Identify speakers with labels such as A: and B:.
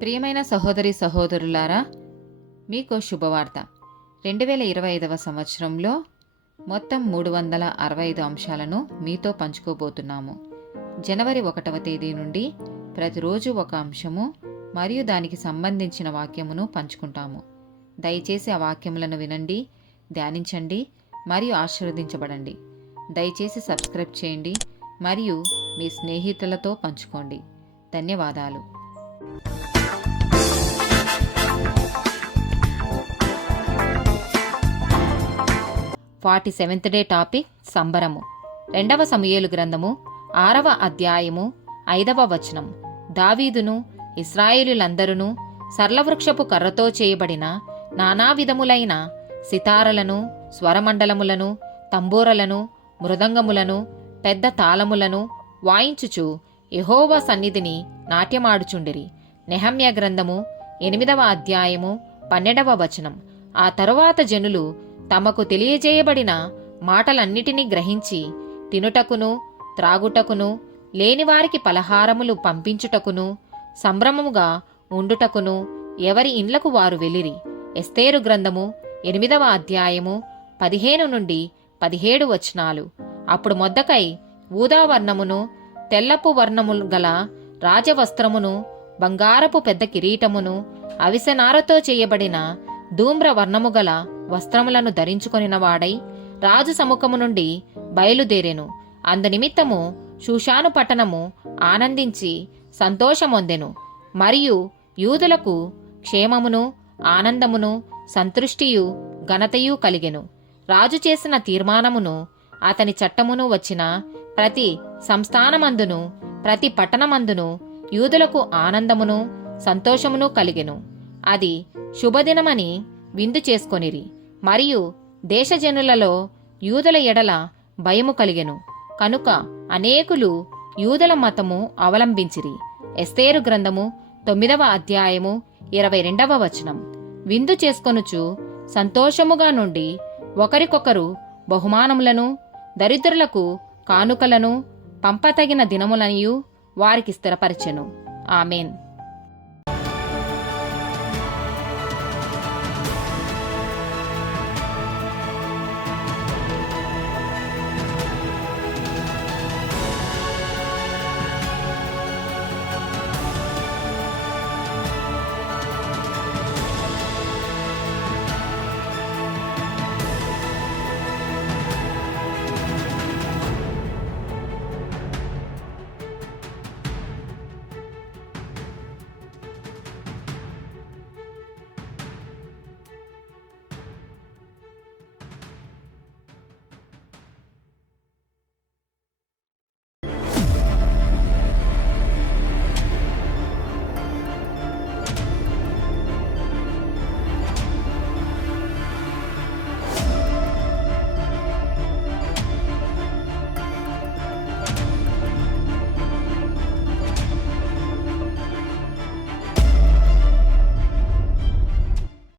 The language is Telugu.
A: ప్రియమైన సహోదరి సహోదరులారా మీకు శుభవార్త. రెండు వేల ఇరవై ఐదవ సంవత్సరంలో మొత్తం మూడు వందల అరవై ఐదు అంశాలను మీతో పంచుకోబోతున్నాము. జనవరి ఒకటవ తేదీ నుండి ప్రతిరోజు ఒక అంశము మరియు దానికి సంబంధించిన వాక్యమును పంచుకుంటాము. దయచేసి ఆ వాక్యములను వినండి ధ్యానించండి మరియు ఆశీర్వదించబడండి. దయచేసి సబ్స్క్రైబ్ చేయండి మరియు మీ స్నేహితులతో పంచుకోండి. ధన్యవాదాలు. ఫార్టీ సెవెంత్ డే టాపిక్ సంబరము. రెండవ సమయేలు గ్రంథము ఆరవ అధ్యాయము ఐదవ వచనం. దావీదును ఇస్రాయేలులందరును సర్లవృక్షపు కర్రతో చేయబడిన నానా విధములైన సితారలను స్వరమండలములను తంబూరలను మృదంగములను పెద్ద తాళములను వాయించుచు యహోవా సన్నిధిని నాట్యమాడుచుండిరి. నెహమ్య గ్రంథము ఎనిమిదవ అధ్యాయము పన్నెండవ వచనం. ఆ తరువాత జనులు తమకు తెలియజేయబడిన మాటలన్నిటినీ గ్రహించి తినుటకును త్రాగుటకును లేనివారికి పలహారములు పంపించుటకును సంభ్రమముగా ఉండుటకును ఎవరి ఇండ్లకు వారు వెలిరి ఎస్తేరు గ్రంథము ఎనిమిదవ అధ్యాయము పదిహేను నుండి పదిహేడు వచనాలు. అప్పుడు మొద్దకై ఊదావర్ణమును తెల్లపు వర్ణములు గల రాజవస్త్రమును బంగారపు పెద్ద కిరీటమును అవిసనారతో చేయబడిన ధూమ్ర వర్ణము గల వస్త్రములను ధరించుకొనిన వాడై రాజు సముఖము నుండి బయలుదేరెను. అందునిమిత్తము షూషాను పట్టణము ఆనందించి సంతోషమొందెను. మరియు యూదులకు క్షేమమును ఆనందమును సంతృష్టియు ఘనతయు కలిగెను. రాజు చేసిన తీర్మానమును అతని చట్టమును వచ్చిన ప్రతి సంస్థానమందును ప్రతి పట్టణమందును యూదులకు ఆనందమును సంతోషమును కలిగెను. అది శుభదినమని విందు చేసుకొనిరి. మరియు దేశజనులలో యూదుల ఎడల భయము కలిగెను. కనుక అనేకులు యూదుల మతము అవలంబించిరి. ఎస్తేరు గ్రంథము తొమ్మిదవ అధ్యాయము ఇరవై రెండవ వచనం. విందు చేసుకొనుచు సంతోషముగా నుండి ఒకరికొకరు బహుమానములను దరిద్రులకు కానుకలను పంపతగిన దినములనియు వారికి స్థిరపరచెను. ఆమెన్.